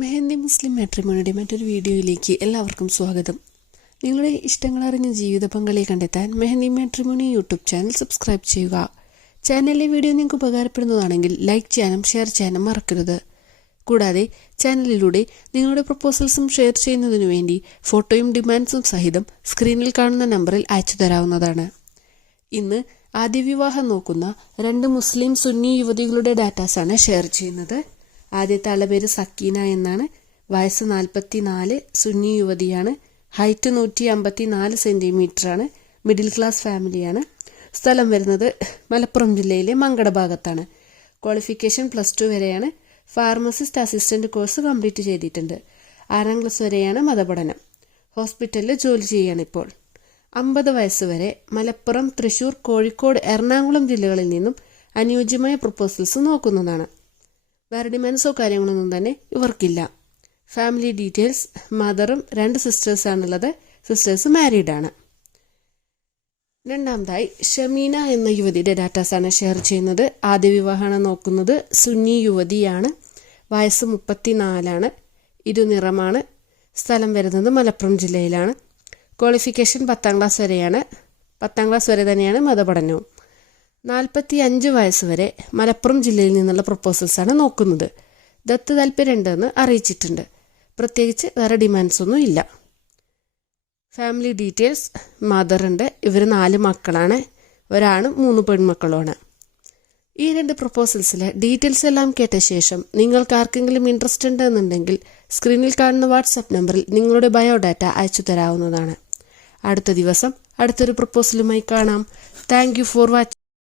മെഹന്തി മുസ്ലിം മാട്രിമോണിയുടെ മറ്റൊരു വീഡിയോയിലേക്ക് എല്ലാവർക്കും സ്വാഗതം. നിങ്ങളുടെ ഇഷ്ടങ്ങൾ അറിഞ്ഞ ജീവിത പങ്കാളിയെ കണ്ടെത്താൻ Mehandi matrimony YouTube channel subscribe ചെയ്യുക. ചാനലിലെ വീഡിയോ നിങ്ങൾക്ക് ഉപകാരപ്പെടുന്നതാണെങ്കിൽ ലൈക്ക് ചെയ്യാനും ഷെയർ ചെയ്യാനും മറക്കരുത്. കൂടാതെ ചാനലിലൂടെ നിങ്ങളുടെ പ്രപ്പോസൽസും ഷെയർ ചെയ്യുന്നതിനു വേണ്ടി ഫോട്ടോയും ഡിമാൻഡ്സും സഹിതം സ്ക്രീനിൽ കാണുന്ന നമ്പറിൽ അയച്ചു തരാവുന്നതാണ്. ഇന്ന് ആദ്യ വിവാഹം നോക്കുന്ന രണ്ട് മുസ്ലിം സുന്നി യുവതികളുടെ ഡാറ്റാസാണ് ഷെയർ ചെയ്യുന്നത്. ആദ്യത്തെ ആളുടെ പേര് സക്കീന എന്നാണ്. വയസ്സ് നാൽപ്പത്തി നാല് സുന്നി യുവതിയാണ്. ഹൈറ്റ് നൂറ്റി അമ്പത്തി നാല് സെന്റിമീറ്റർ ആണ് മിഡിൽ ക്ലാസ് ഫാമിലിയാണ്. സ്ഥലം വരുന്നത് മലപ്പുറം ജില്ലയിലെ മങ്കട ഭാഗത്താണ്. ക്വാളിഫിക്കേഷൻ പ്ലസ് ടു വരെയാണ്. ഫാർമസിസ്റ്റ് അസിസ്റ്റന്റ് കോഴ്സ് കംപ്ലീറ്റ് ചെയ്തിട്ടുണ്ട്. ആറാം ക്ലാസ് വരെയാണ് മതപഠനം. ഹോസ്പിറ്റലിൽ ജോലി ചെയ്യാണ് ഇപ്പോൾ. അമ്പത് വയസ്സ് വരെ മലപ്പുറം തൃശൂർ കോഴിക്കോട് എറണാകുളം ജില്ലകളിൽ നിന്നും അനുയോജ്യമായ പ്രപ്പോസൽസ് നോക്കുന്നതാണ്. വേറെ ഡിമാൻഡ്സോ കാര്യങ്ങളൊന്നും തന്നെ ഇവർക്കില്ല. ഫാമിലി ഡീറ്റെയിൽസ് മദറും രണ്ട് സിസ്റ്റേഴ്സാണുള്ളത് സിസ്റ്റേഴ്സ് മാരീഡ് ആണ്. രണ്ടാമതായി ഷമീന എന്ന യുവതിയുടെ ഡാറ്റാസാണ് ഷെയർ ചെയ്യുന്നത്. ആദ്യ വിവാഹമാണ് നോക്കുന്നത്. സുന്നി യുവതിയാണ്. വയസ്സ് മുപ്പത്തിനാലാണ്. ഇരുനിറമാണ്. സ്ഥലം വരുന്നത് മലപ്പുറം ജില്ലയിലാണ്. ക്വാളിഫിക്കേഷൻ പത്താം ക്ലാസ് വരെയാണ്. പത്താം ക്ലാസ് വരെ തന്നെയാണ് മതപഠനവും. നാൽപ്പത്തി അഞ്ച് വയസ്സ് വരെ മലപ്പുറം ജില്ലയിൽ നിന്നുള്ള പ്രപ്പോസൽസാണ് നോക്കുന്നത്. ദത്ത് താല്പര്യമുണ്ടെന്ന് അറിയിച്ചിട്ടുണ്ട്. പ്രത്യേകിച്ച് വേറെ ഡിമാൻഡ്സ് ഒന്നും ഇല്ല. ഫാമിലി ഡീറ്റെയിൽസ് മദറുണ്ട് ഇവർ നാല് മക്കളാണ്. ഒരാണ് മൂന്ന് പെൺമക്കളുമാണ് ഈ രണ്ട് പ്രപ്പോസൽസിലെ ഡീറ്റെയിൽസ് എല്ലാം കേട്ട ശേഷം നിങ്ങൾക്ക് ആർക്കെങ്കിലും ഇൻട്രസ്റ്റ് ഉണ്ടെന്നുണ്ടെങ്കിൽ സ്ക്രീനിൽ കാണുന്ന വാട്സാപ്പ് നമ്പറിൽ നിങ്ങളുടെ ബയോഡാറ്റ അയച്ചു തരാവുന്നതാണ്. അടുത്ത ദിവസം അടുത്തൊരു പ്രപ്പോസലുമായി കാണാം. Thank for watching